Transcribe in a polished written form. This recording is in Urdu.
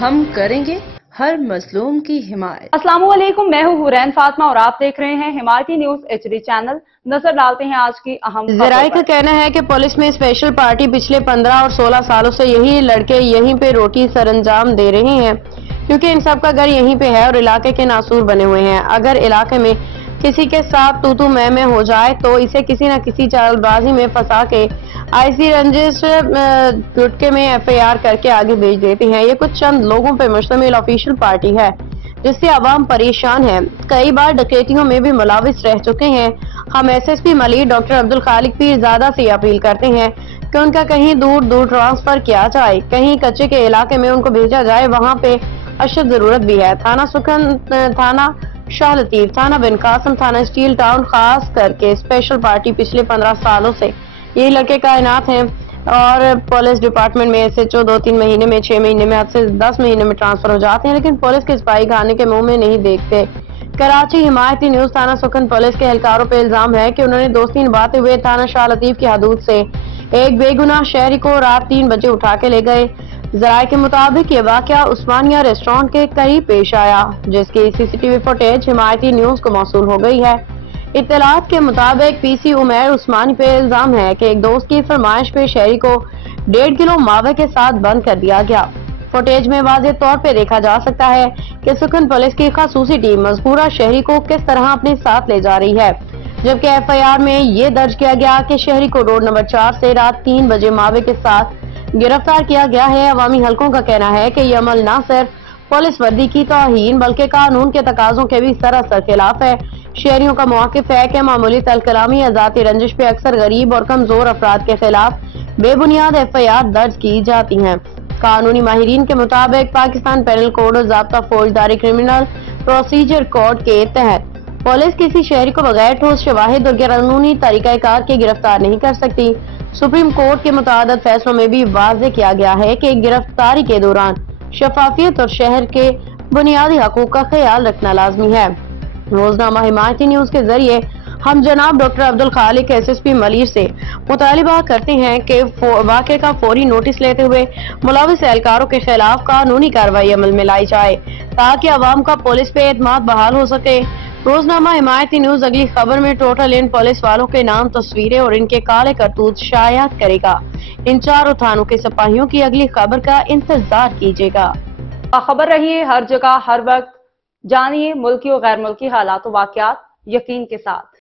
ہم کریں گے ہر مظلوم کی حمایت۔ السلام علیکم، میں ہوں حورین فاطمہ اور آپ دیکھ رہے ہیں حمایتی نیوز HD چینل۔ نظر ڈالتے ہیں آج کی اہم خبروں پر۔ ذرائع کا کہنا ہے کہ پولیس میں اسپیشل پارٹی پچھلے 15 اور 16 سالوں سے یہی لڑکے یہیں پہ روٹی سر انجام دے رہے ہیں، کیونکہ ان سب کا گھر یہیں پہ ہے اور علاقے کے ناسور بنے ہوئے ہیں۔ اگر علاقے میں کسی کے ساتھ تو میں ہو جائے تو اسے کسی نہ کسی چال بازی میں پھنسا کے IC رنجش گٹکے میں FIR کر کے آگے بھیج دیتے ہیں۔ یہ کچھ چند لوگوں پہ مشتمل آفیشل پارٹی ہے جس سے عوام پریشان ہے، کئی بار ڈکیتیوں میں بھی ملوث رہ چکے ہیں۔ ہم SSP ملیر ڈاکٹر عبدالخالق پیرزادہ سے اپیل کرتے ہیں کہ ان کا کہیں دور ٹرانسفر کیا جائے، کہیں کچے کے علاقے میں ان کو بھیجا جائے، وہاں پہ اشد ضرورت بھی ہے۔ تھانہ سکھن، تھانہ شاہ لطیف، تھانہ بن قاسم، تھانہ اسٹیل ٹاؤن خاص کر کے اسپیشل پارٹی پچھلے 15 سالوں سے یہی لڑکے کائنات ہیں، اور پولیس ڈپارٹمنٹ میں SHO 2-3 مہینے میں، 6 مہینے میں، حد سے 10 مہینے میں ٹرانسفر ہو جاتے ہیں، لیکن پولیس کے سپاہی کھانے کے منہ میں نہیں دیکھتے۔ کراچی حمایتی نیوز تھانہ سکھن پولیس کے اہلکاروں پہ الزام ہے کہ انہوں نے دوستی نبھاتے ہوئے تھانہ شاہ لطیف کی حدود سے ایک بے گناہ شہری کو رات 3 بجے اٹھا کے لے گئے۔ ذرائع کے مطابق یہ واقعہ عثمانیہ ریسٹورانٹ کے قریب پیش آیا، جس کی CCTV فوٹیج حمایتی نیوز کو موصول ہو گئی ہے۔ اطلاعات کے مطابق PC عمیر عثمانی پہ الزام ہے کہ ایک دوست کی فرمائش پہ شہری کو 1.5 کلو ماوے کے ساتھ بند کر دیا گیا۔ فوٹیج میں واضح طور پہ دیکھا جا سکتا ہے کہ سکھن پولیس کی خصوصی ٹیم مذکورہ شہری کو کس طرح اپنے ساتھ لے جا رہی ہے، جبکہ FIR میں یہ درج کیا گیا کہ شہری کو روڈ نمبر 4 سے رات 3 بجے ماوے کے ساتھ گرفتار کیا گیا ہے۔ عوامی حلقوں کا کہنا ہے کہ یہ عمل نہ صرف پولیس وردی کی توہین بلکہ قانون کے تقاضوں کے بھی سراسر خلاف ہے۔ شہریوں کا موقف ہے کہ معمولی تل کلامی یا ذاتی رنجش پہ اکثر غریب اور کمزور افراد کے خلاف بے بنیاد FIR درج کی جاتی ہیں۔ قانونی ماہرین کے مطابق پاکستان پینل کوڈ اور ضابطہ فوجداری کرمنل پروسیجر کوڈ کے تحت پولیس کسی شہری کو بغیر ٹھوس شواہد اور غیر قانونی طریقہ کار کے گرفتار نہیں کر سکتی۔ سپریم کورٹ کے متعدد فیصلوں میں بھی واضح کیا گیا ہے کہ گرفتاری کے دوران شفافیت اور شہر کے بنیادی حقوق کا خیال رکھنا لازمی ہے۔ روزنامہ حمایتی نیوز کے ذریعے ہم جناب ڈاکٹر عبدالخالق SSP ملیر سے مطالبہ کرتے ہیں کہ واقعے کا فوری نوٹس لیتے ہوئے ملوث اہلکاروں کے خلاف قانونی کارروائی عمل میں لائی جائے تاکہ عوام کا پولیس پہ اعتماد بحال ہو سکے۔ روزنامہ حمایتی نیوز اگلی خبر میں ٹوٹل ان پولیس والوں کے نام، تصویریں اور ان کے کالے کرتوت شائع کرے گا۔ ان چاروں تھانوں کے سپاہیوں کی اگلی خبر کا انتظار کیجیے گا۔ خبر رہیے ہر جگہ ہر وقت، جانیے ملکی و غیر ملکی حالات و واقعات یقین کے ساتھ۔